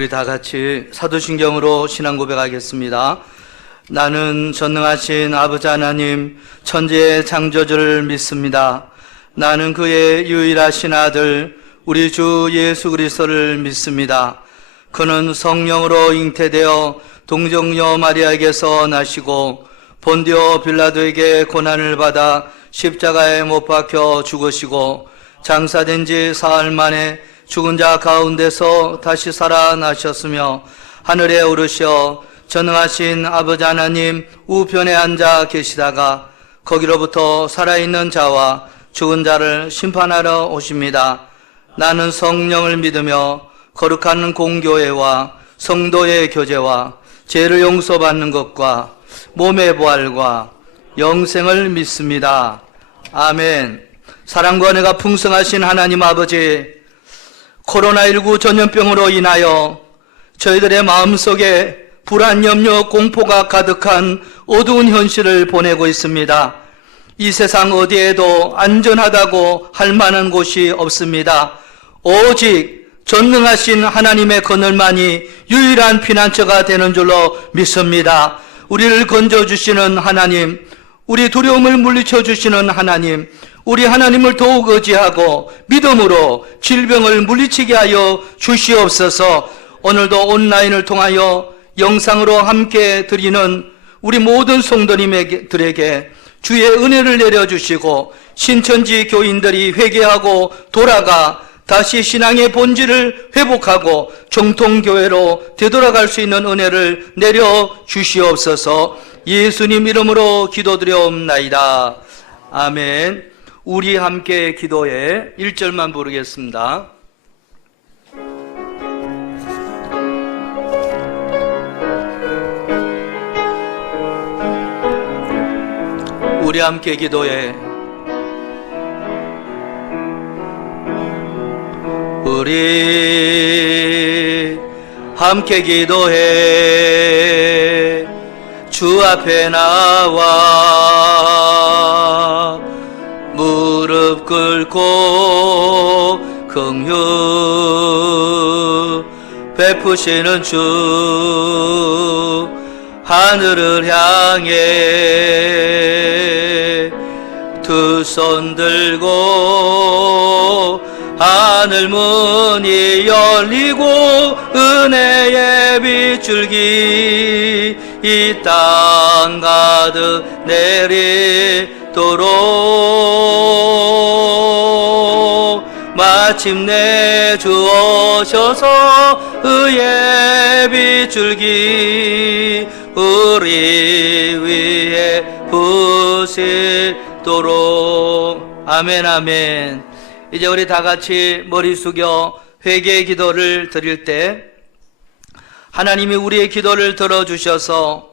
우리 다 같이 사도신경으로 신앙 고백하겠습니다. 나는 전능하신 아버지 하나님 천지의 창조주를 믿습니다. 나는 그의 유일하신 아들 우리 주 예수 그리스도를 믿습니다. 그는 성령으로 잉태되어 동정녀 마리아에게서 나시고 본디오 빌라도에게 고난을 받아 십자가에 못 박혀 죽으시고 장사된 지 사흘 만에 죽은 자 가운데서 다시 살아나셨으며 하늘에 오르셔 전능하신 아버지 하나님 우편에 앉아 계시다가 거기로부터 살아있는 자와 죽은 자를 심판하러 오십니다. 나는 성령을 믿으며 거룩한 공교회와 성도의 교제와 죄를 용서받는 것과 몸의 부활과 영생을 믿습니다. 아멘. 사랑과 은혜가 풍성하신 하나님 아버지, 코로나19 전염병으로 인하여 저희들의 마음속에 불안, 염려, 공포가 가득한 어두운 현실을 보내고 있습니다. 이 세상 어디에도 안전하다고 할 만한 곳이 없습니다. 오직 전능하신 하나님의 그늘만이 유일한 피난처가 되는 줄로 믿습니다. 우리를 건져주시는 하나님, 우리 두려움을 물리쳐 주시는 하나님, 우리 하나님을 더욱 의지하고 믿음으로 질병을 물리치게 하여 주시옵소서. 오늘도 온라인을 통하여 영상으로 함께 드리는 우리 모든 성도님들에게 주의 은혜를 내려주시고 신천지 교인들이 회개하고 돌아가 다시 신앙의 본질을 회복하고 정통교회로 되돌아갈 수 있는 은혜를 내려주시옵소서. 예수님 이름으로 기도드려옵나이다. 아멘. 우리 함께 기도해 1절만 부르겠습니다. 우리 함께 기도해. 우리 함께 기도해. 주 앞에 나와 무릎 꿇고 긍휼 베푸시는 주 하늘을 향해 두 손 들고 하늘 문이 열리고 은혜의 빗줄기 이 땅 가득 내리도록 마침내 주오셔서 의의 빗줄기 우리 위에 부시도록. 아멘 아멘. 이제 우리 다 같이 머리 숙여 회개의 기도를 드릴 때 하나님이 우리의 기도를 들어주셔서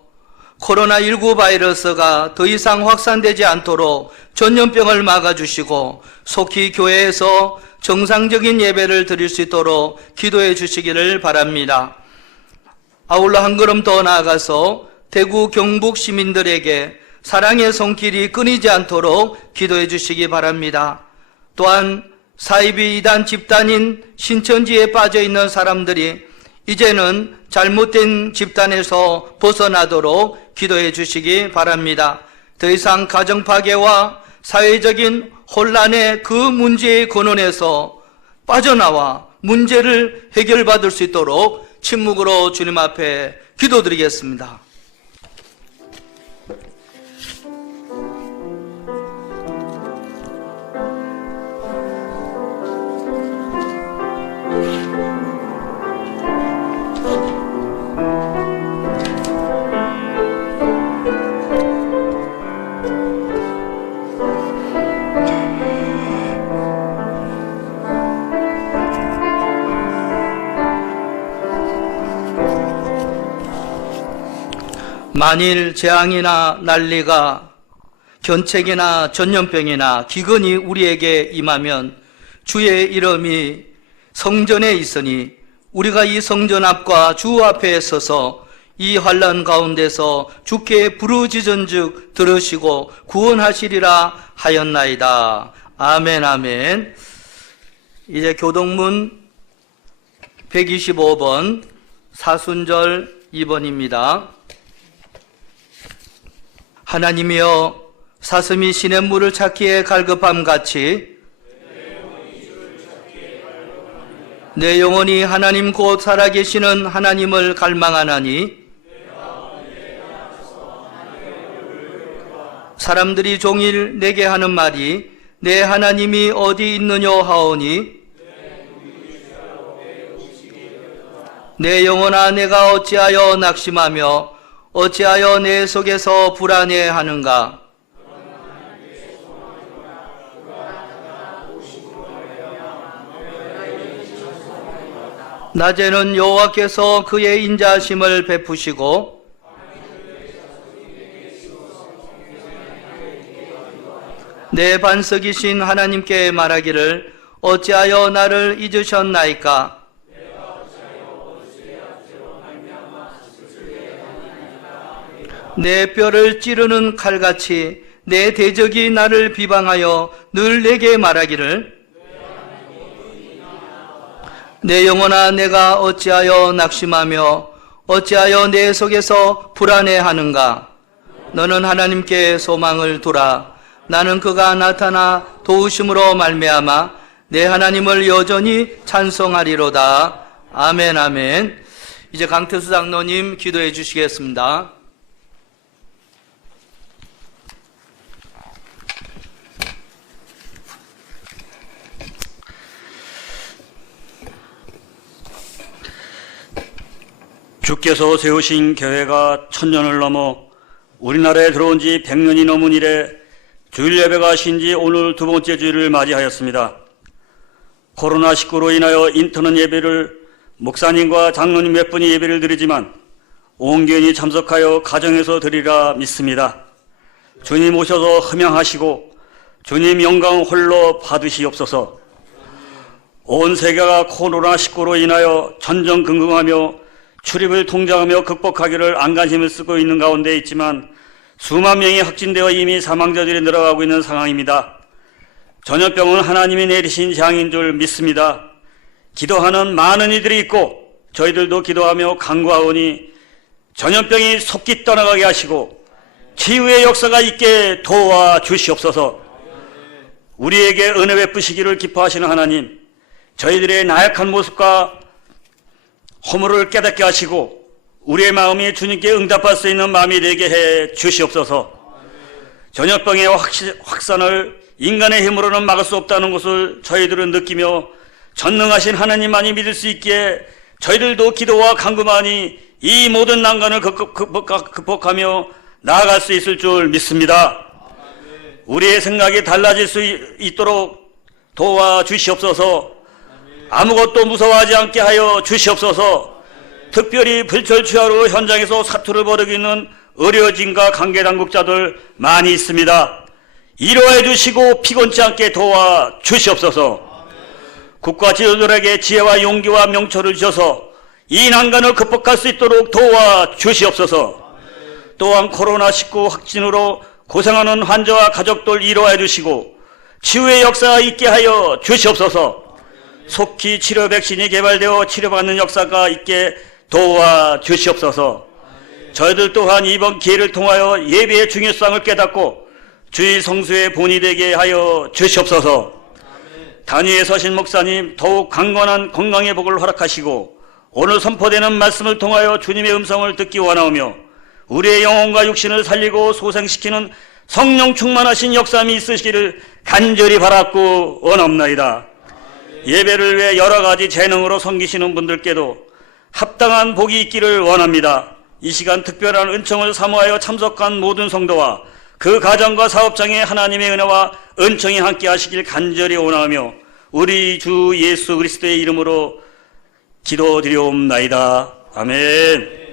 코로나19 바이러스가 더 이상 확산되지 않도록 전염병을 막아주시고 속히 교회에서 정상적인 예배를 드릴 수 있도록 기도해 주시기를 바랍니다. 아울러 한 걸음 더 나아가서 대구 경북 시민들에게 사랑의 손길이 끊이지 않도록 기도해 주시기 바랍니다. 또한 사이비 이단 집단인 신천지에 빠져있는 사람들이 이제는 잘못된 집단에서 벗어나도록 기도해 주시기 바랍니다. 더 이상 가정 파괴와 사회적인 혼란의 그 문제의 근원에서 빠져나와 문제를 해결받을 수 있도록 침묵으로 주님 앞에 기도드리겠습니다. 만일 재앙이나 난리가 견책이나 전염병이나 기근이 우리에게 임하면 주의 이름이 성전에 있으니 우리가 이 성전 앞과 주 앞에 서서 이 환난 가운데서 주께 부르짖은즉 들으시고 구원하시리라 하였나이다. 아멘 아멘. 이제 교동문 125번 사순절 2번입니다. 하나님이여 사슴이 시냇물을 찾기에 갈급함 같이 내 영혼이 하나님 곧 살아계시는 하나님을 갈망하나니 사람들이 종일 내게 하는 말이 내 하나님이 어디 있느냐 하오니 내 영혼아 내가 어찌하여 낙심하며 어찌하여 내 속에서 불안해하는가. 낮에는 여호와께서 그의 인자하심을 베푸시고 내 반석이신 하나님께 말하기를 어찌하여 나를 잊으셨나이까. 내 뼈를 찌르는 칼같이 내 대적이 나를 비방하여 늘 내게 말하기를 내 영혼아 내가 어찌하여 낙심하며 어찌하여 내 속에서 불안해하는가. 너는 하나님께 소망을 두라. 나는 그가 나타나 도우심으로 말미암아 내 하나님을 여전히 찬송하리로다. 아멘 아멘. 이제 강태수 장로님 기도해 주시겠습니다. 주께서 세우신 교회가 1000년을 넘어 우리나라에 들어온 지 100년이 넘은 이래 주일 예배가 신 지 오늘 두 번째 주일을 맞이하였습니다. 코로나19로 인하여 인터넷 예배를 목사님과 장로님 몇 분이 예배를 드리지만 온전히 참석하여 가정에서 드리라 믿습니다. 주님 오셔서 흠양하시고 주님 영광 홀로 받으시옵소서. 온 세계가 코로나19로 인하여 전전긍긍하며 출입을 통제하며 극복하기를 안간힘을 쓰고 있는 가운데 있지만 수만 명이 확진되어 이미 사망자들이 늘어가고 있는 상황입니다. 전염병은 하나님이 내리신 재앙인 줄 믿습니다. 기도하는 많은 이들이 있고 저희들도 기도하며 간구하오니 전염병이 속기 떠나가게 하시고 치유의 역사가 있게 도와주시옵소서. 우리에게 은혜 베푸시기를 기뻐하시는 하나님, 저희들의 나약한 모습과 허물을 깨닫게 하시고 우리의 마음이 주님께 응답할 수 있는 마음이 되게 해 주시옵소서. 전염병의 확산을 인간의 힘으로는 막을 수 없다는 것을 저희들은 느끼며 전능하신 하나님만이 믿을 수 있기에 저희들도 기도와 간구만이 이 모든 난관을 극복하며 나아갈 수 있을 줄 믿습니다. 우리의 생각이 달라질 수 있도록 도와주시옵소서. 아무것도 무서워하지 않게 하여 주시옵소서. 특별히 불철주야로 현장에서 사투를 벌이고 있는 의료진과 관계당국자들 많이 있습니다. 위로해 주시고 피곤치 않게 도와주시옵소서. 국가 지도자들에게 지혜와 용기와 명철을 주셔서 이 난관을 극복할 수 있도록 도와주시옵소서. 또한 코로나19 확진으로 고생하는 환자와 가족들 위로해 주시고 치유의 역사가 있게 하여 주시옵소서. 속히 치료 백신이 개발되어 치료받는 역사가 있게 도와주시옵소서. 저희들 또한 이번 기회를 통하여 예배의 중요성을 깨닫고 주의 성수의 본이 되게 하여 주시옵소서. 단위에 서신 목사님 더욱 강건한 건강의 복을 허락하시고 오늘 선포되는 말씀을 통하여 주님의 음성을 듣기 원하오며 우리의 영혼과 육신을 살리고 소생시키는 성령 충만하신 역사함이 있으시기를 간절히 바랐고 원하옵나이다. 예배를 위해 여러 가지 재능으로 섬기시는 분들께도 합당한 복이 있기를 원합니다. 이 시간 특별한 은총을 사모하여 참석한 모든 성도와 그 가정과 사업장에 하나님의 은혜와 은총이 함께 하시길 간절히 원하며 우리 주 예수 그리스도의 이름으로 기도드리옵나이다. 아멘.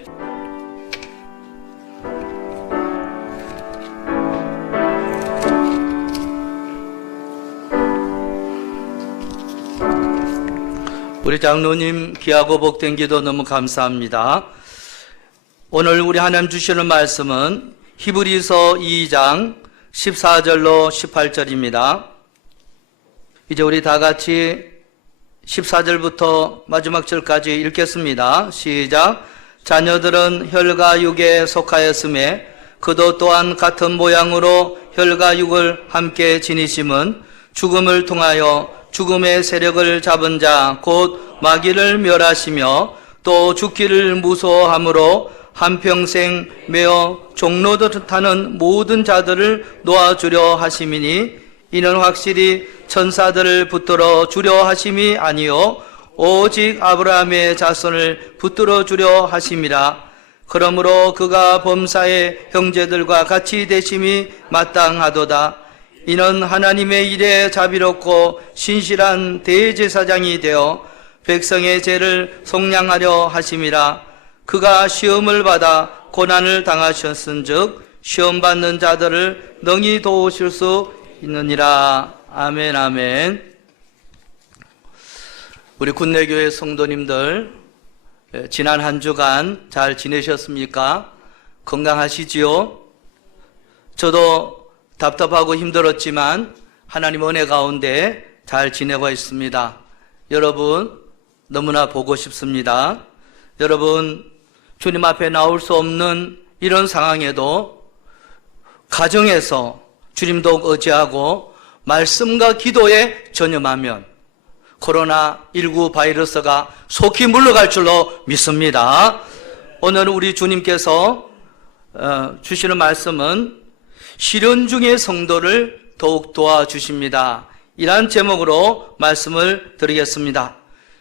우리 장로님 귀하고 복된 기도 너무 감사합니다. 오늘 우리 하나님 주시는 말씀은 히브리서 2장 14절로 18절입니다. 이제 우리 다 같이 14절부터 마지막 절까지 읽겠습니다. 시작. 자녀들은 혈과 육에 속하였음에 그도 또한 같은 모양으로 혈과 육을 함께 지니심은 죽음을 통하여 죽음의 세력을 잡은 자 곧 마귀를 멸하시며 또 죽기를 무서워함으로 한평생 매어 종로듯 하는 모든 자들을 놓아주려 하심이니 이는 확실히 천사들을 붙들어 주려 하심이 아니요 오직 아브라함의 자손을 붙들어 주려 하심이라. 그러므로 그가 범사의 형제들과 같이 되심이 마땅하도다. 이는 하나님의 일에 자비롭고 신실한 대제사장이 되어 백성의 죄를 속량하려 하심이라. 그가 시험을 받아 고난을 당하셨은즉 시험 받는 자들을 능히 도우실 수 있느니라. 아멘, 아멘. 우리 군내교회 성도님들, 지난 한 주간 잘 지내셨습니까? 건강하시지요? 저도 답답하고 힘들었지만 하나님 은혜 가운데 잘 지내고 있습니다. 여러분 너무나 보고 싶습니다. 여러분 주님 앞에 나올 수 없는 이런 상황에도 가정에서 주님도 의지하고 말씀과 기도에 전념하면 코로나19 바이러스가 속히 물러갈 줄로 믿습니다. 오늘 우리 주님께서 주시는 말씀은 시련 중의 성도를 더욱 도와주십니다. 이러한 제목으로 말씀을 드리겠습니다.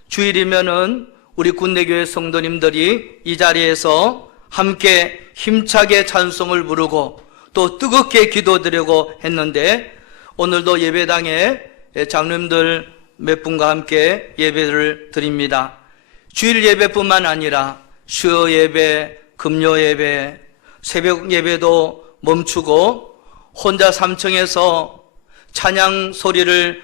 주일이면은 우리 군내교회 성도님들이 이 자리에서 함께 힘차게 찬송을 부르고 또 뜨겁게 기도드리고 했는데 오늘도 예배당에 장로님들 몇 분과 함께 예배를 드립니다. 주일 예배뿐만 아니라 수요 예배, 금요 예배, 새벽 예배도 멈추고 혼자 3층에서 찬양 소리를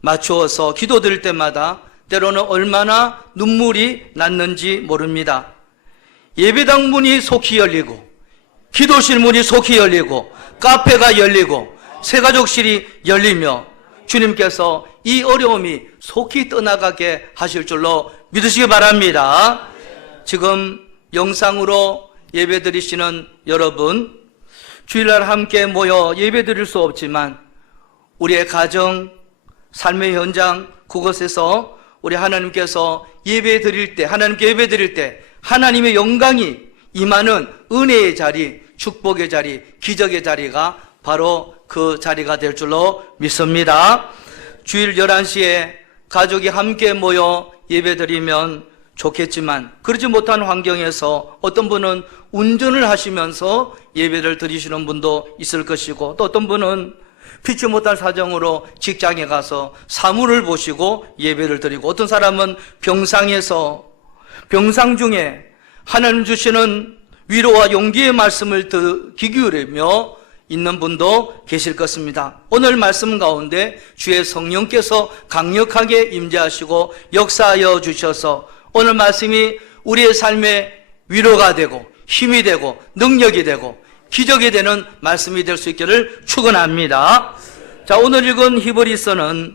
맞추어서 기도드릴 때마다 때로는 얼마나 눈물이 났는지 모릅니다. 예배당 문이 속히 열리고 기도실 문이 속히 열리고 카페가 열리고 새가족실이 열리며 주님께서 이 어려움이 속히 떠나가게 하실 줄로 믿으시기 바랍니다. 지금 영상으로 예배드리시는 여러분, 주일날 함께 모여 예배드릴 수 없지만 우리의 가정, 삶의 현장 그곳에서 우리 하나님께서 예배드릴 때, 하나님께 예배드릴 때 하나님의 영광이 임하는 은혜의 자리, 축복의 자리, 기적의 자리가 바로 그 자리가 될 줄로 믿습니다. 주일 11시에 가족이 함께 모여 예배드리면 좋겠지만 그러지 못한 환경에서 어떤 분은 운전을 하시면서 예배를 드리시는 분도 있을 것이고 또 어떤 분은 피치 못할 사정으로 직장에 가서 사무를 보시고 예배를 드리고 어떤 사람은 병상 중에 하나님 주시는 위로와 용기의 말씀을 귀 기울이며 있는 분도 계실 것입니다. 오늘 말씀 가운데 주의 성령께서 강력하게 임재하시고 역사하여 주셔서 오늘 말씀이 우리의 삶에 위로가 되고 힘이 되고 능력이 되고 기적이 되는 말씀이 될 수 있기를 축원합니다. 자, 오늘 읽은 히브리서는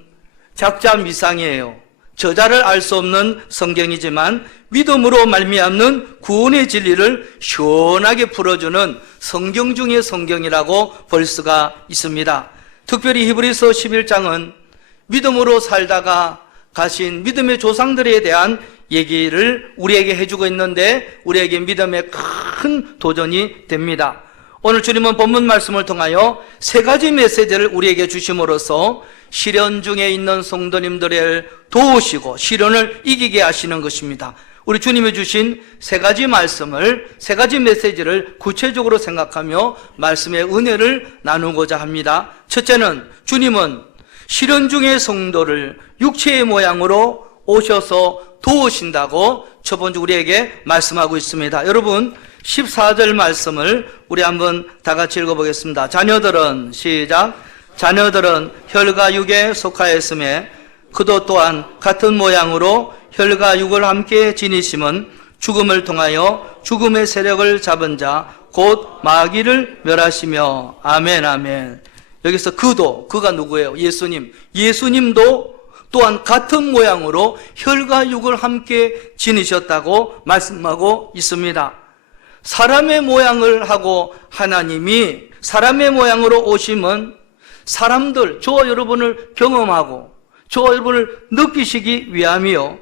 작자 미상이에요. 저자를 알 수 없는 성경이지만 믿음으로 말미암는 구원의 진리를 시원하게 풀어주는 성경 중의 성경이라고 볼 수가 있습니다. 특별히 히브리서 11장은 믿음으로 살다가 가신 믿음의 조상들에 대한 얘기를 우리에게 해주고 있는데 우리에게 믿음의 큰 도전이 됩니다. 오늘 주님은 본문 말씀을 통하여 세 가지 메시지를 우리에게 주심으로써 시련 중에 있는 성도님들을 도우시고 시련을 이기게 하시는 것입니다. 우리 주님이 주신 세 가지 말씀을, 세 가지 메시지를 구체적으로 생각하며 말씀의 은혜를 나누고자 합니다. 첫째는 주님은 시련 중의 성도를 육체의 모양으로 오셔서 도우신다고 첫 번째 우리에게 말씀하고 있습니다. 여러분 14절 말씀을 우리 한번 다 같이 읽어보겠습니다. 자녀들은 시작. 자녀들은 혈과 육에 속하였음에 그도 또한 같은 모양으로 혈과 육을 함께 지니심은 죽음을 통하여 죽음의 세력을 잡은 자 곧 마귀를 멸하시며. 아멘, 아멘. 여기서 그가 누구예요? 예수님. 예수님도 또한 같은 모양으로 혈과 육을 함께 지니셨다고 말씀하고 있습니다. 사람의 모양을 하고 하나님이 사람의 모양으로 오심은 사람들, 저와 여러분을 경험하고 저와 여러분을 느끼시기 위함이요,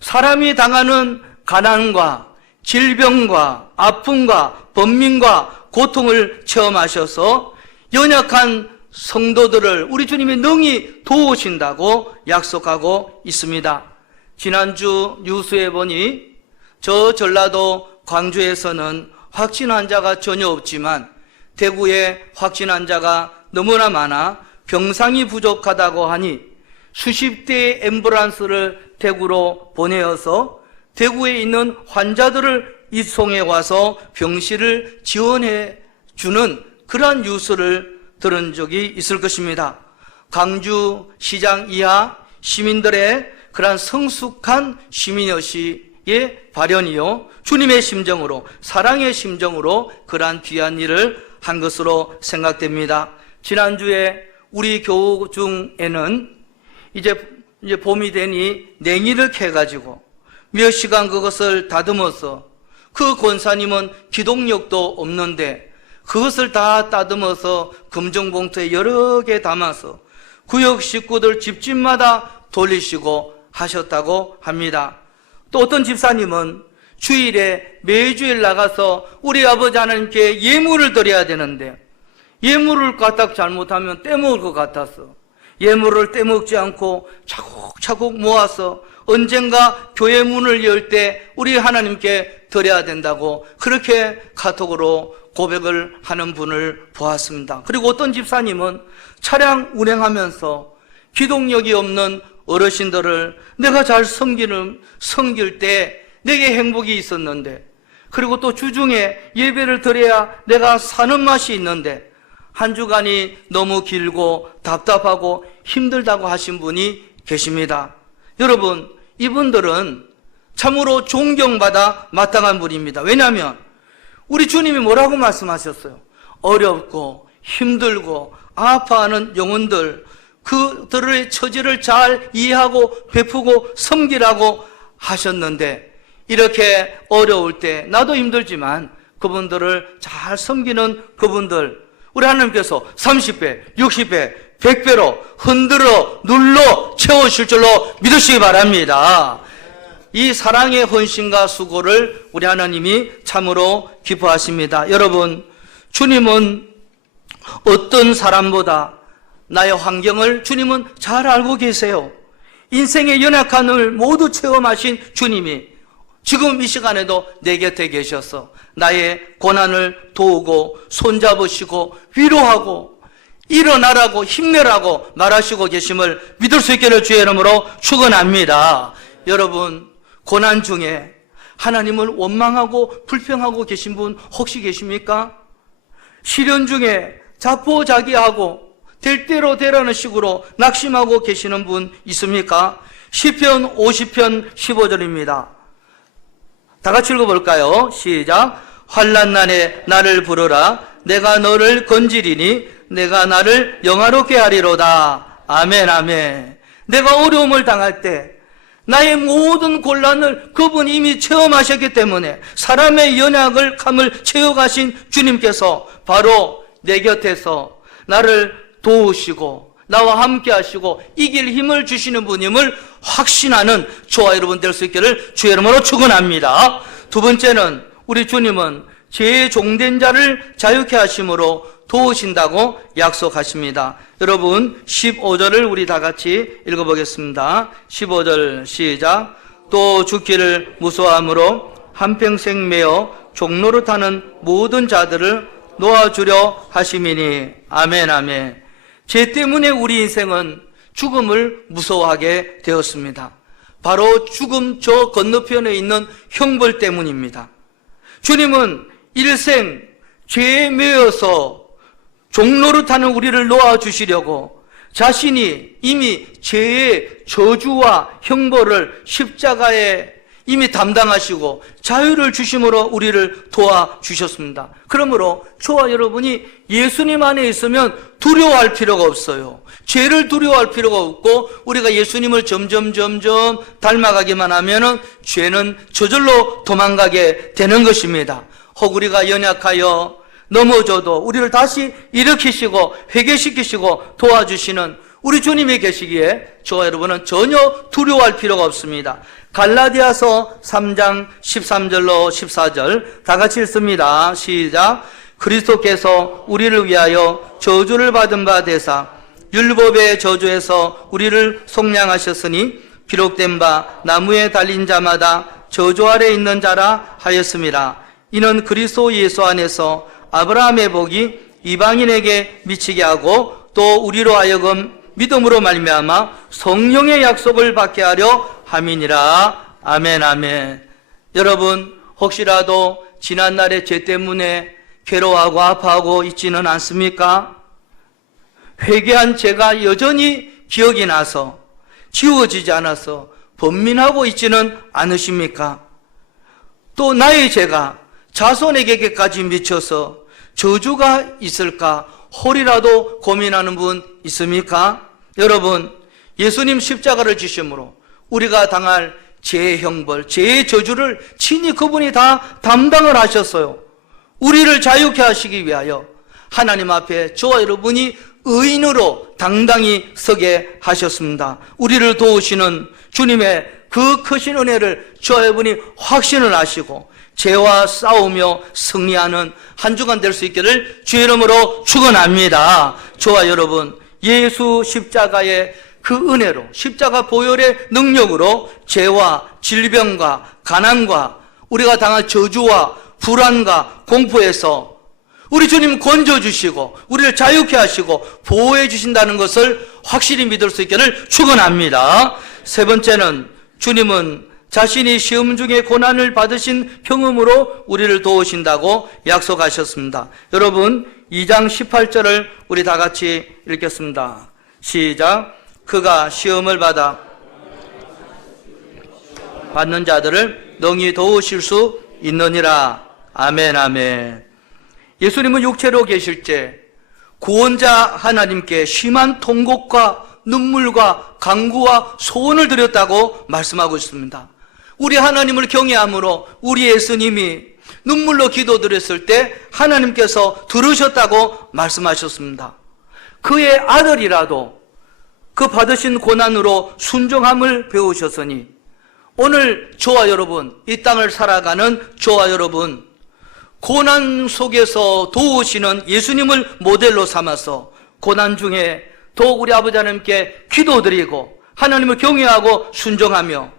사람이 당하는 가난과 질병과 아픔과 번민과 고통을 체험하셔서 연약한 성도들을 우리 주님이 능히 도우신다고 약속하고 있습니다. 지난주 뉴스에 보니 저 전라도 광주에서는 확진 환자가 전혀 없지만 대구에 확진 환자가 너무나 많아 병상이 부족하다고 하니 수십 대의 앰뷸런스를 대구로 보내어서 대구에 있는 환자들을 이송해 와서 병실을 지원해 주는 그러한 뉴스를 들은 적이 있을 것입니다. 광주시장 이하 시민들의 그러한 성숙한 시민의식의 발현이요, 주님의 심정으로, 사랑의 심정으로 그러한 귀한 일을 한 것으로 생각됩니다. 지난주에 우리 교우 중에는 이제 봄이 되니 냉이를 캐가지고 몇 시간 그것을 다듬어서, 그 권사님은 기동력도 없는데 그것을 다 다듬어서 금정봉투에 여러 개 담아서 구역 식구들 집집마다 돌리시고 하셨다고 합니다. 또 어떤 집사님은 주일에 매주일 나가서 우리 아버지 하나님께 예물을 드려야 되는데 예물을 까딱 잘못하면 떼먹을 것 같아서 예물을 떼먹지 않고 차곡차곡 모아서 언젠가 교회 문을 열 때 우리 하나님께 드려야 된다고 그렇게 카톡으로 고백을 하는 분을 보았습니다. 그리고 어떤 집사님은 차량 운행하면서 기동력이 없는 어르신들을 내가 잘 섬길 때 내게 행복이 있었는데, 그리고 또 주중에 예배를 드려야 내가 사는 맛이 있는데 한 주간이 너무 길고 답답하고 힘들다고 하신 분이 계십니다. 여러분, 이분들은 참으로 존경받아 마땅한 분입니다. 왜냐하면 우리 주님이 뭐라고 말씀하셨어요? 어렵고 힘들고 아파하는 영혼들, 그들의 처지를 잘 이해하고 베푸고 섬기라고 하셨는데, 이렇게 어려울 때 나도 힘들지만 그분들을 잘 섬기는 그분들, 우리 하나님께서 30배, 60배, 100배로 흔들어 눌러 채우실 줄로 믿으시기 바랍니다. 이 사랑의 헌신과 수고를 우리 하나님이 참으로 기뻐하십니다. 여러분, 주님은 어떤 사람보다 나의 환경을 주님은 잘 알고 계세요. 인생의 연약함을 모두 체험하신 주님이 지금 이 시간에도 내 곁에 계셔서 나의 고난을 도우고 손잡으시고 위로하고 일어나라고 힘내라고 말하시고 계심을 믿을 수 있기를 주의 이름으로 축원합니다. 여러분, 고난 중에 하나님을 원망하고 불평하고 계신 분 혹시 계십니까? 시련 중에 자포자기하고 될 대로 되라는 식으로 낙심하고 계시는 분 있습니까? 시편 50편 15절입니다. 다 같이 읽어볼까요? 시작. 환난날에 나를 부르라. 내가 너를 건지리니 내가 나를 영화롭게 하리로다. 아멘, 아멘. 내가 어려움을 당할 때 나의 모든 곤란을 그분이 이미 체험하셨기 때문에 사람의 연약을 감을 채워가신 주님께서 바로 내 곁에서 나를 도우시고 나와 함께 하시고 이길 힘을 주시는 분임을 확신하는 저와 여러분 될 수 있기를 주의 이름으로 축원합니다. 두 번째는 우리 주님은 죄의 종된 자를 자유케 하심으로 도우신다고 약속하십니다. 여러분, 15절을 우리 다 같이 읽어보겠습니다. 15절 시작. 또 죽기를 무서워함으로 한평생 매어 종로를 타는 모든 자들을 놓아주려 하심이니. 아멘, 아멘. 죄 때문에 우리 인생은 죽음을 무서워하게 되었습니다. 바로 죽음 저 건너편에 있는 형벌 때문입니다. 주님은 일생 죄에 매여서 종로를 타는 우리를 놓아주시려고 자신이 이미 죄의 저주와 형벌을 십자가에 이미 담당하시고 자유를 주심으로 우리를 도와주셨습니다. 그러므로 저와 여러분이 예수님 안에 있으면 두려워할 필요가 없어요. 죄를 두려워할 필요가 없고 우리가 예수님을 점점 닮아가기만 하면은 죄는 저절로 도망가게 되는 것입니다. 혹 우리가 연약하여 넘어져도 우리를 다시 일으키시고 회개시키시고 도와주시는 우리 주님이 계시기에 저와 여러분은 전혀 두려워할 필요가 없습니다. 갈라디아서 3장 13절로 14절 다 같이 읽습니다. 시작. 그리스도께서 우리를 위하여 저주를 받은 바 되사 율법의 저주에서 우리를 속량하셨으니 기록된 바 나무에 달린 자마다 저주 아래 있는 자라 하였음이라. 이는 그리스도 예수 안에서 아브라함의 복이 이방인에게 미치게 하고 또 우리로 하여금 믿음으로 말미암아 성령의 약속을 받게 하려 함이니라. 아멘 아멘. 여러분 혹시라도 지난날의 죄 때문에 괴로워하고 아파하고 있지는 않습니까? 회개한 죄가 여전히 기억이 나서 지워지지 않아서 번민하고 있지는 않으십니까? 또 나의 죄가 자손에게까지 미쳐서 저주가 있을까 혹이라도 고민하는 분 있습니까? 여러분 예수님 십자가를 지심으로 우리가 당할 죄의 형벌, 죄의 저주를 친히 그분이 다 담당을 하셨어요. 우리를 자유케 하시기 위하여 하나님 앞에 저와 여러분이 의인으로 당당히 서게 하셨습니다. 우리를 도우시는 주님의 그 크신 은혜를 저와 여러분이 확신을 하시고 죄와 싸우며 승리하는 한 주간 될 수 있기를 주의 이름으로 축원합니다. 저와 여러분 예수 십자가의 그 은혜로 십자가 보혈의 능력으로 죄와 질병과 가난과 우리가 당할 저주와 불안과 공포에서 우리 주님 건져주시고 우리를 자유케 하시고 보호해 주신다는 것을 확실히 믿을 수 있기를 축원합니다. 세 번째는 주님은 자신이 시험 중에 고난을 받으신 경험으로 우리를 도우신다고 약속하셨습니다. 여러분 2장 18절을 우리 다 같이 읽겠습니다. 시작. 그가 시험을 받는 자들을 능히 도우실 수 있느니라. 아멘 아멘. 예수님은 육체로 계실 때 구원자 하나님께 심한 통곡과 눈물과 간구와 소원을 드렸다고 말씀하고 있습니다. 우리 하나님을 경외함으로 우리 예수님이 눈물로 기도드렸을 때 하나님께서 들으셨다고 말씀하셨습니다. 그의 아들이라도 그 받으신 고난으로 순종함을 배우셨으니 오늘 저와 여러분, 이 땅을 살아가는 저와 여러분, 고난 속에서 도우시는 예수님을 모델로 삼아서 고난 중에 더욱 우리 아버지 하나님께 기도드리고 하나님을 경외하고 순종하며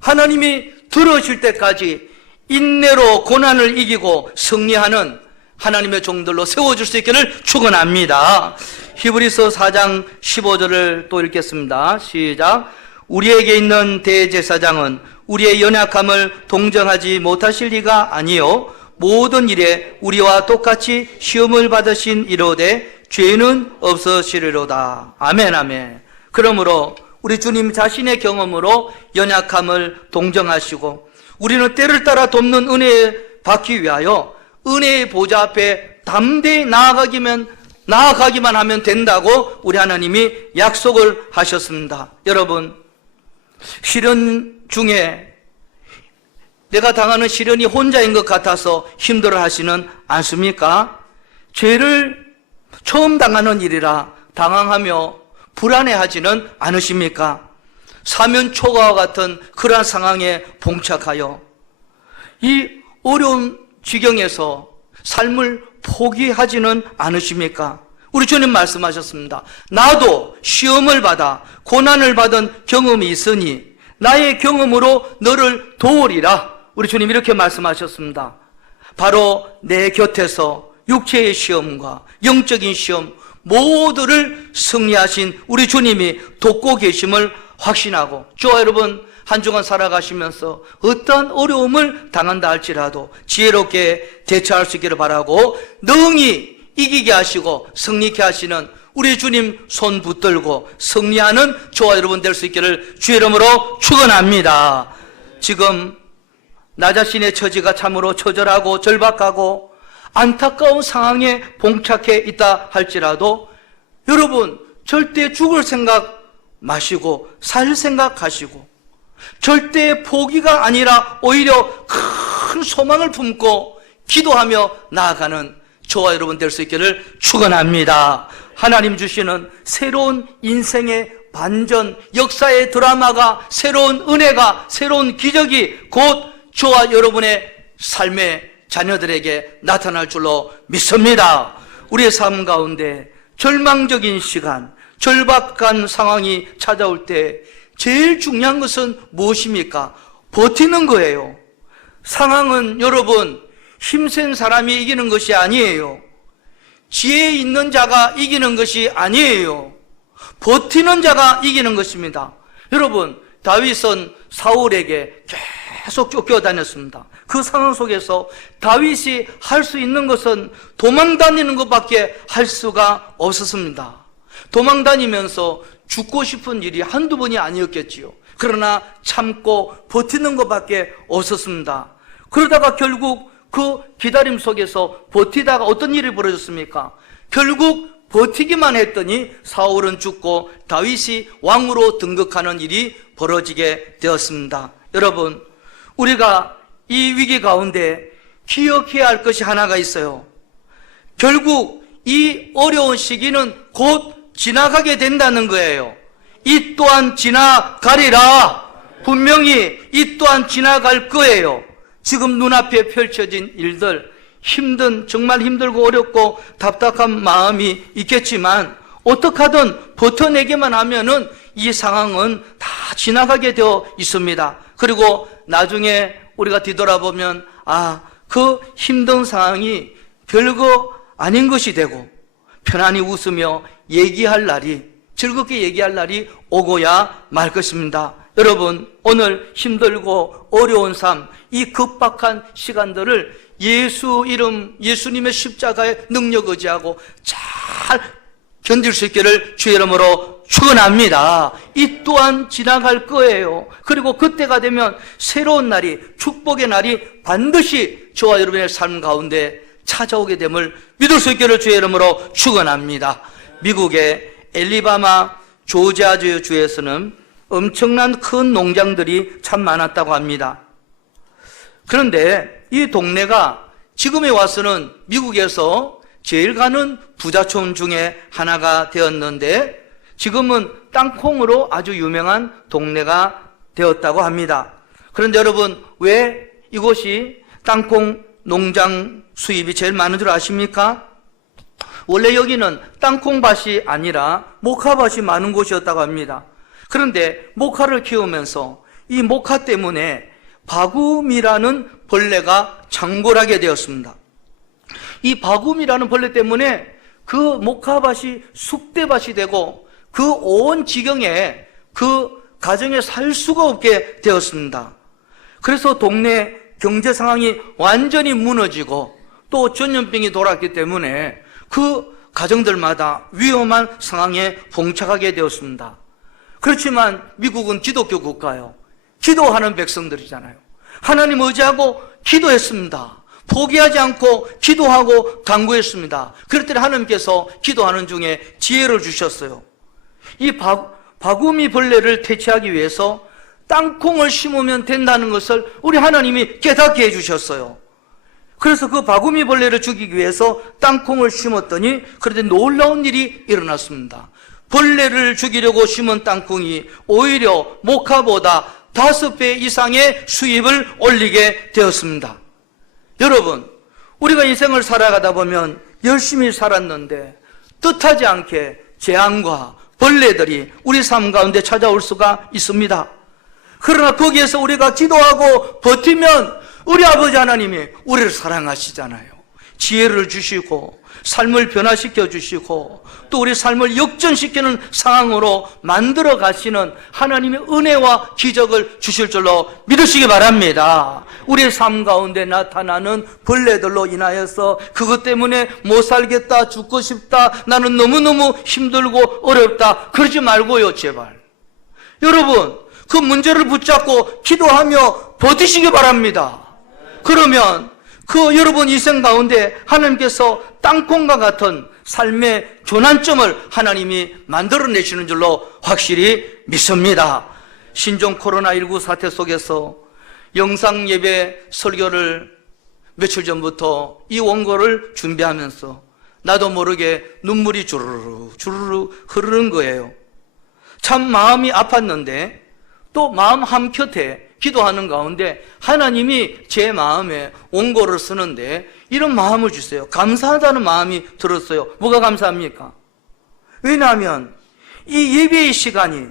하나님이 들으실 때까지 인내로 고난을 이기고 승리하는 하나님의 종들로 세워줄 수 있기를 축원합니다. 히브리서 4장 15절을 또 읽겠습니다. 시작. 우리에게 있는 대제사장은 우리의 연약함을 동정하지 못하실 리가 아니요 모든 일에 우리와 똑같이 시험을 받으신 이로되 죄는 없으시리로다. 아멘 아멘. 그러므로 우리 주님 자신의 경험으로 연약함을 동정하시고 우리는 때를 따라 돕는 은혜에 받기 위하여 은혜의 보좌 앞에 담대히 나아가기만 하면 된다고 우리 하나님이 약속을 하셨습니다. 여러분 시련 중에 내가 당하는 시련이 혼자인 것 같아서 힘들어 하시는 않습니까? 죄를 처음 당하는 일이라 당황하며 불안해하지는 않으십니까? 사면초가와 같은 그러한 상황에 봉착하여 이 어려운 지경에서 삶을 포기하지는 않으십니까? 우리 주님 말씀하셨습니다. 나도 시험을 받아 고난을 받은 경험이 있으니 나의 경험으로 너를 도우리라. 우리 주님 이렇게 말씀하셨습니다. 바로 내 곁에서 육체의 시험과 영적인 시험 모두를 승리하신 우리 주님이 돕고 계심을 확신하고 저와 여러분 한 주간 살아가시면서 어떠한 어려움을 당한다 할지라도 지혜롭게 대처할 수 있기를 바라고 능히 이기게 하시고 승리케 하시는 우리 주님 손 붙들고 승리하는 저와 여러분 될 수 있기를 주의 이름으로 축원합니다. 지금 나 자신의 처지가 참으로 처절하고 절박하고 안타까운 상황에 봉착해 있다 할지라도 여러분 절대 죽을 생각 마시고 살 생각하시고 절대 포기가 아니라 오히려 큰 소망을 품고 기도하며 나아가는 저와 여러분 될 수 있기를 축원합니다. 하나님 주시는 새로운 인생의 반전, 역사의 드라마가, 새로운 은혜가, 새로운 기적이 곧 저와 여러분의 삶의 자녀들에게 나타날 줄로 믿습니다. 우리의 삶 가운데 절망적인 시간, 절박한 상황이 찾아올 때 제일 중요한 것은 무엇입니까? 버티는 거예요. 상황은 여러분 힘센 사람이 이기는 것이 아니에요. 지혜 있는 자가 이기는 것이 아니에요. 버티는 자가 이기는 것입니다. 여러분 다윗은 사울에게 계속 쫓겨다녔습니다. 그 상황 속에서 다윗이 할 수 있는 것은 도망다니는 것밖에 할 수가 없었습니다. 도망다니면서 죽고 싶은 일이 한두 번이 아니었겠지요. 그러나 참고 버티는 것밖에 없었습니다. 그러다가 결국 그 기다림 속에서 버티다가 어떤 일이 벌어졌습니까? 결국 버티기만 했더니 사울은 죽고 다윗이 왕으로 등극하는 일이 벌어지게 되었습니다. 여러분, 우리가 이 위기 가운데 기억해야 할 것이 하나가 있어요. 결국 이 어려운 시기는 곧 지나가게 된다는 거예요. 이 또한 지나가리라. 분명히 이 또한 지나갈 거예요. 지금 눈앞에 펼쳐진 일들, 정말 힘들고 어렵고 답답한 마음이 있겠지만 어떻게 하든 버텨내기만 하면은 이 상황은 다 지나가게 되어 있습니다. 그리고 나중에 우리가 뒤돌아보면 그 힘든 상황이 별거 아닌 것이 되고 편안히 웃으며 얘기할 날이, 즐겁게 얘기할 날이 오고야 말 것입니다. 여러분, 오늘 힘들고 어려운 삶, 이 급박한 시간들을 예수 이름, 예수님의 십자가의 능력 의지하고 잘 견딜 수 있기를 주의 이름으로 축원합니다. 이 또한 지나갈 거예요. 그리고 그때가 되면 새로운 날이, 축복의 날이 반드시 저와 여러분의 삶 가운데 찾아오게 됨을 믿을 수 있기를 주의 이름으로 축원합니다. 미국의 엘리바마 조지아주 주에서는 엄청난 큰 농장들이 참 많았다고 합니다. 그런데 이 동네가 지금에 와서는 미국에서 제일 가는 부자촌 중에 하나가 되었는데 지금은 땅콩으로 아주 유명한 동네가 되었다고 합니다. 그런데 여러분, 왜 이곳이 땅콩 농장 수입이 제일 많은 줄 아십니까? 원래 여기는 땅콩밭이 아니라 모카밭이 많은 곳이었다고 합니다. 그런데 모카를 키우면서 이 모카 때문에 바구미라는 벌레가 창궐하게 되었습니다. 이 바구미라는 벌레 때문에 그 모카밭이 쑥대밭이 되고 그 온 지경에 그 가정에 살 수가 없게 되었습니다. 그래서 동네 경제 상황이 완전히 무너지고 또 전염병이 돌았기 때문에 그 가정들마다 위험한 상황에 봉착하게 되었습니다. 그렇지만 미국은 기독교 국가요. 기도하는 백성들이잖아요. 하나님 의지하고 기도했습니다. 포기하지 않고 기도하고 간구했습니다. 그랬더니 하나님께서 기도하는 중에 지혜를 주셨어요. 이 바구미 벌레를 퇴치하기 위해서 땅콩을 심으면 된다는 것을 우리 하나님이 깨닫게 해주셨어요. 그래서 그 바구미 벌레를 죽이기 위해서 땅콩을 심었더니 그런데 놀라운 일이 일어났습니다. 벌레를 죽이려고 심은 땅콩이 오히려 모카보다 5배 이상의 수입을 올리게 되었습니다. 여러분, 우리가 인생을 살아가다 보면 열심히 살았는데 뜻하지 않게 재앙과 벌레들이 우리 삶 가운데 찾아올 수가 있습니다. 그러나 거기에서 우리가 기도하고 버티면 우리 아버지 하나님이 우리를 사랑하시잖아요. 지혜를 주시고 삶을 변화시켜 주시고 또 우리 삶을 역전시키는 상황으로 만들어 가시는 하나님의 은혜와 기적을 주실 줄로 믿으시기 바랍니다. 우리의 삶 가운데 나타나는 벌레들로 인하여서 그것 때문에 못 살겠다, 죽고 싶다, 나는 너무너무 힘들고 어렵다, 그러지 말고요, 제발. 여러분, 그 문제를 붙잡고 기도하며 버티시기 바랍니다. 그러면 그 여러분 인생 가운데 하나님께서 땅콩과 같은 삶의 조난점을 하나님이 만들어내시는 줄로 확실히 믿습니다. 신종 코로나19 사태 속에서 영상 예배 설교를 며칠 전부터 이 원고를 준비하면서 나도 모르게 눈물이 주르르 흐르는 거예요. 참 마음이 아팠는데 또 마음 한켠에 기도하는 가운데 하나님이 제 마음에 원고를 쓰는데 이런 마음을 주세요. 감사하다는 마음이 들었어요. 뭐가 감사합니까? 왜냐하면 이 예배의 시간이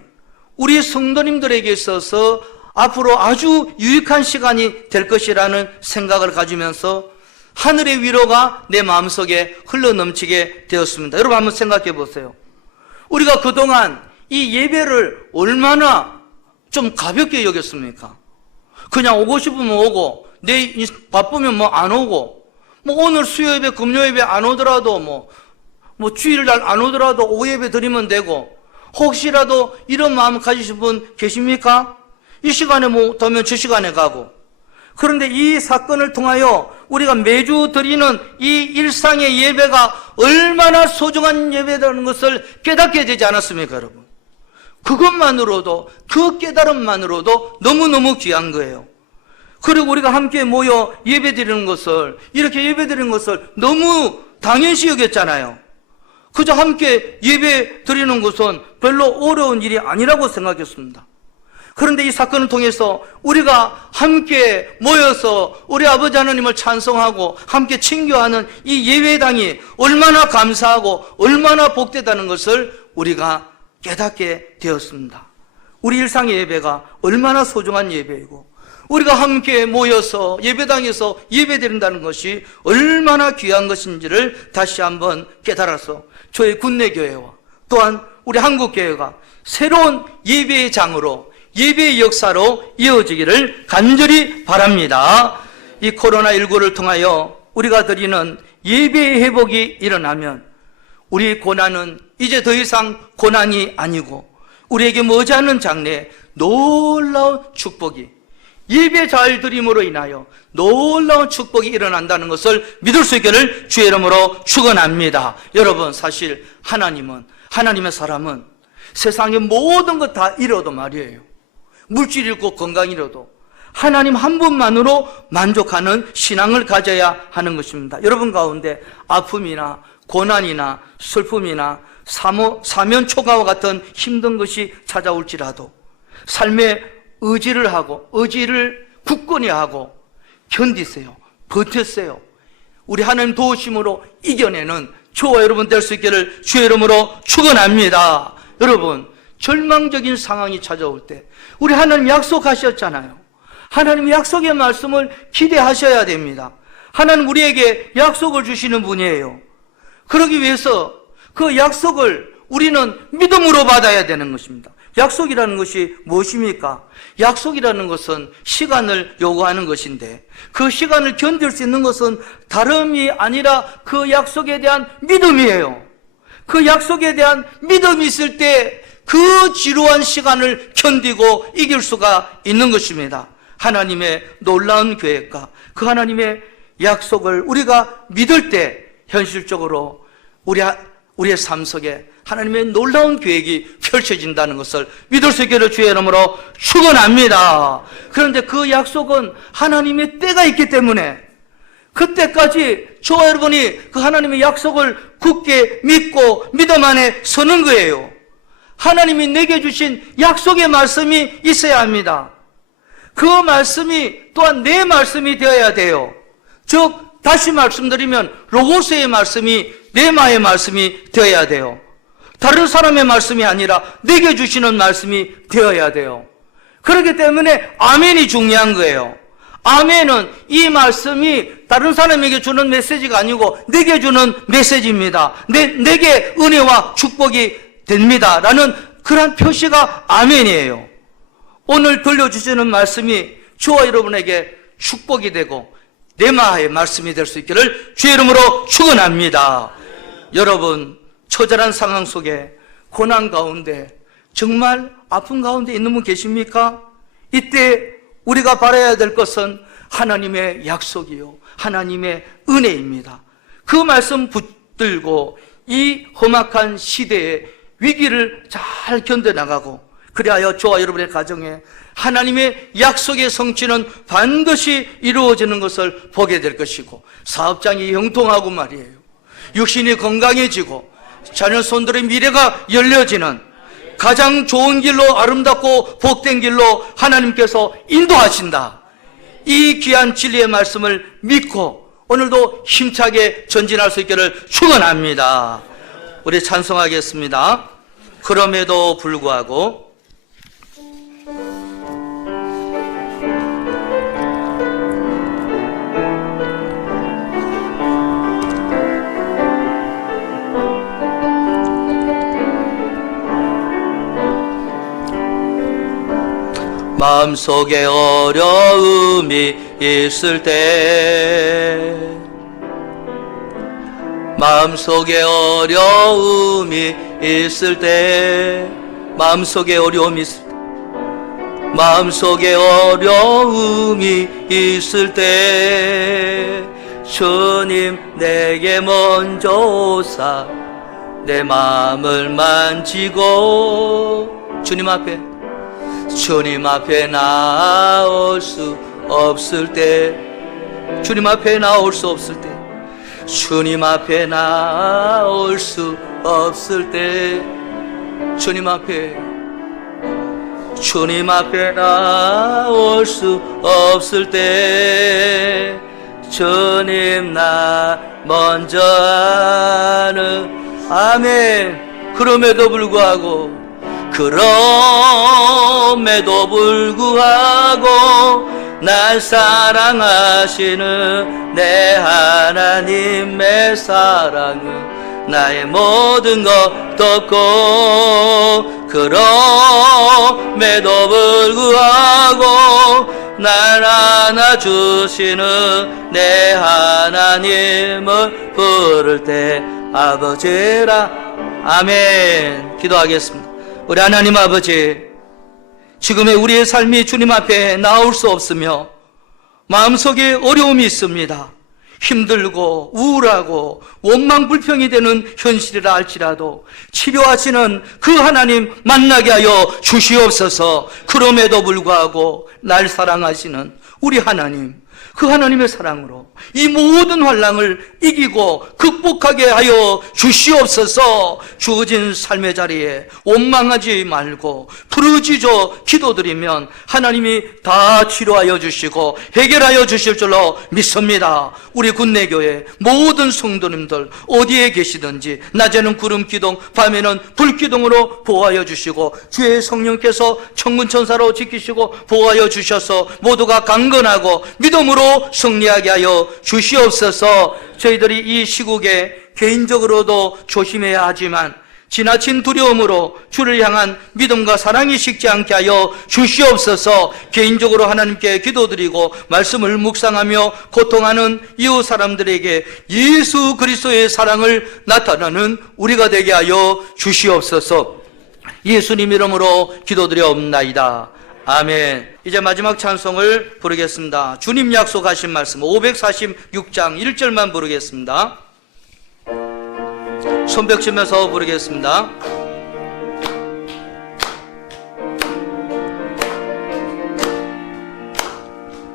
우리 성도님들에게 있어서 앞으로 아주 유익한 시간이 될 것이라는 생각을 가지면서 하늘의 위로가 내 마음속에 흘러넘치게 되었습니다. 여러분 한번 생각해 보세요. 우리가 그동안 이 예배를 얼마나 좀 가볍게 여겼습니까? 그냥 오고 싶으면 오고, 내일 바쁘면 뭐 안 오고, 뭐 오늘 수요예배, 금요예배 안 오더라도 뭐 주일날 안 오더라도 오예배 드리면 되고, 혹시라도 이런 마음 가지신 분 계십니까? 이 시간에 못 하면 저 시간에 가고. 그런데 이 사건을 통하여 우리가 매주 드리는 이 일상의 예배가 얼마나 소중한 예배라는 것을 깨닫게 되지 않았습니까, 여러분? 그것만으로도, 그 깨달음만으로도 너무너무 귀한 거예요. 그리고 우리가 함께 모여 예배 드리는 것을, 이렇게 예배 드리는 것을 너무 당연시 여겼잖아요. 그저 함께 예배 드리는 것은 별로 어려운 일이 아니라고 생각했습니다. 그런데 이 사건을 통해서 우리가 함께 모여서 우리 아버지 하나님을 찬송하고 함께 친교하는 이 예배당이 얼마나 감사하고 얼마나 복되다는 것을 우리가 깨닫게 되었습니다. 우리 일상의 예배가 얼마나 소중한 예배이고 우리가 함께 모여서 예배당에서 예배드린다는 것이 얼마나 귀한 것인지를 다시 한번 깨달아서 저희 군내교회와 또한 우리 한국교회가 새로운 예배의 장으로 예배의 역사로 이어지기를 간절히 바랍니다. 이 코로나19를 통하여 우리가 드리는 예배의 회복이 일어나면 우리 고난은 이제 더 이상 고난이 아니고 우리에게 머지않은 장래에 놀라운 축복이 예배 잘 드림으로 인하여 놀라운 축복이 일어난다는 것을 믿을 수 있기를 주의 이름으로 축원합니다. 여러분, 사실 하나님의 사람은 세상의 모든 것 다 잃어도 말이에요. 물질 잃고 건강 잃어도 하나님 한 분만으로 만족하는 신앙을 가져야 하는 것입니다. 여러분 가운데 아픔이나 고난이나 슬픔이나 사면초가와 같은 힘든 것이 찾아올지라도 삶의 의지를 하고 의지를 굳건히 하고 견디세요. 버텼어요. 우리 하나님 도우심으로 이겨내는 저와 여러분 될 수 있기를 주의 이름으로 축원합니다. 여러분, 절망적인 상황이 찾아올 때 우리 하나님 약속하셨잖아요. 하나님 약속의 말씀을 기대하셔야 됩니다. 하나님 우리에게 약속을 주시는 분이에요. 그러기 위해서 그 약속을 우리는 믿음으로 받아야 되는 것입니다. 약속이라는 것이 무엇입니까? 약속이라는 것은 시간을 요구하는 것인데 그 시간을 견딜 수 있는 것은 다름이 아니라 그 약속에 대한 믿음이에요. 그 약속에 대한 믿음이 있을 때 그 지루한 시간을 견디고 이길 수가 있는 것입니다. 하나님의 놀라운 계획과 그 하나님의 약속을 우리가 믿을 때 현실적으로 우리의 삶 속에 하나님의 놀라운 계획이 펼쳐진다는 것을 믿을 수 있기를 주의 이름으로 축원합니다. 그런데 그 약속은 하나님의 때가 있기 때문에 그때까지 저와 여러분이 그 하나님의 약속을 굳게 믿고 믿음 안에 서는 거예요. 하나님이 내게 주신 약속의 말씀이 있어야 합니다. 그 말씀이 또한 내 말씀이 되어야 돼요. 즉 다시 말씀드리면 로고스의 말씀이 레마의 말씀이 되어야 돼요. 다른 사람의 말씀이 아니라 내게 주시는 말씀이 되어야 돼요. 그렇기 때문에 아멘이 중요한 거예요. 아멘은 이 말씀이 다른 사람에게 주는 메시지가 아니고 내게 주는 메시지입니다. 내게 은혜와 축복이 됩니다. 라는 그런 표시가 아멘이에요. 오늘 들려주시는 말씀이 저와 여러분에게 축복이 되고 레마의 말씀이 될 수 있기를 주의 이름으로 축원합니다. 여러분, 처절한 상황 속에 고난 가운데 정말 아픔 가운데 있는 분 계십니까? 이때 우리가 바라야 될 것은 하나님의 약속이요, 하나님의 은혜입니다. 그 말씀 붙들고 이 험악한 시대의 위기를 잘 견뎌나가고, 그리하여 저와 여러분의 가정에 하나님의 약속의 성취는 반드시 이루어지는 것을 보게 될 것이고, 사업장이 형통하고 말이에요, 육신이 건강해지고 자녀 손들의 미래가 열려지는 가장 좋은 길로, 아름답고 복된 길로 하나님께서 인도하신다. 이 귀한 진리의 말씀을 믿고 오늘도 힘차게 전진할 수 있기를 축원합니다. 우리 찬송하겠습니다. 그럼에도 불구하고. 마음속에 어려움이 있을 때, 마음속에 어려움이 있을 때, 마음속에 어려움이 있을 때, 마음속에 어려움이 있을 때, 주님 내게 먼저 오사 내 마음을 만지고, 주님 앞에 나올 수 없을 때, 주님 앞에 나올 수 없을 때, 주님 앞에 나올 수 없을 때, 주님 앞에 나올 수 없을 때, 주님 나 먼저 아는, 아멘. 그럼에도 불구하고 날 사랑하시는 내 하나님의 사랑은 나의 모든 것 덮고, 그럼에도 불구하고 날 안아주시는 내 하나님을 부를 때 아버지라. 아멘. 기도하겠습니다. 우리 하나님 아버지, 지금의 우리의 삶이 주님 앞에 나올 수 없으며 마음속에 어려움이 있습니다. 힘들고 우울하고 원망 불평이 되는 현실이라 할지라도 치료하시는 그 하나님 만나게 하여 주시옵소서. 그럼에도 불구하고 날 사랑하시는 우리 하나님, 그 하나님의 사랑으로 이 모든 환난을 이기고 극복하게 하여 주시옵소서. 주어진 삶의 자리에 원망하지 말고 부르짖어 기도드리면 하나님이 다 치료하여 주시고 해결하여 주실 줄로 믿습니다. 우리 군내교회 모든 성도님들 어디에 계시든지 낮에는 구름기둥, 밤에는 불기둥으로 보호하여 주시고 주의 성령께서 천군천사로 지키시고 보호하여 주셔서 모두가 강건하고 믿음으로 승리하게 하여 주시옵소서. 저희들이 이 시국에 개인적으로도 조심해야 하지만 지나친 두려움으로 주를 향한 믿음과 사랑이 식지 않게 하여 주시옵소서. 개인적으로 하나님께 기도드리고 말씀을 묵상하며 고통하는 이웃 사람들에게 예수 그리스도의 사랑을 나타내는 우리가 되게 하여 주시옵소서. 예수님 이름으로 기도드려옵나이다. 아멘. 이제 마지막 찬송을 부르겠습니다. 주님 약속하신 말씀 546장 1절만 부르겠습니다. 손뼉 치면서 부르겠습니다.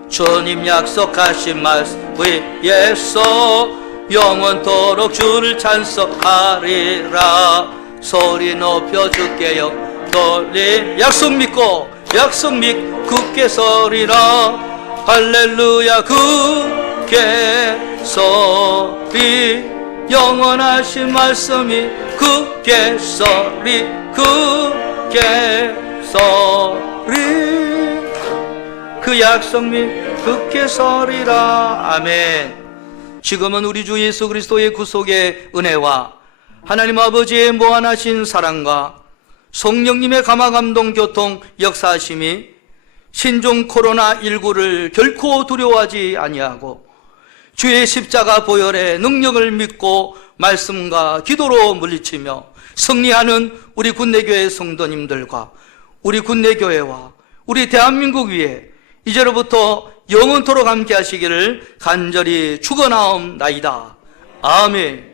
주님 약속하신 말씀 위에서 영원토록 주를 찬송하리라. 소리 높여 주께요 돌리 약속 믿고 굳게 서리라. 할렐루야 굳게 서리. 영원하신 말씀이 굳게 서리 그 약속 믿 굳게 서리라. 아멘. 지금은 우리 주 예수 그리스도의 구속의 은혜와 하나님 아버지의 무한하신 사랑과 성령님의 감화감동 교통 역사하심이 신종 코로나19를 결코 두려워하지 아니하고 주의 십자가 보혈의 능력을 믿고 말씀과 기도로 물리치며 승리하는 우리 군내교회 성도님들과 우리 군내교회와 우리 대한민국 위에 이제로부터 영원토록 함께 하시기를 간절히 축원하옵나이다. 아멘.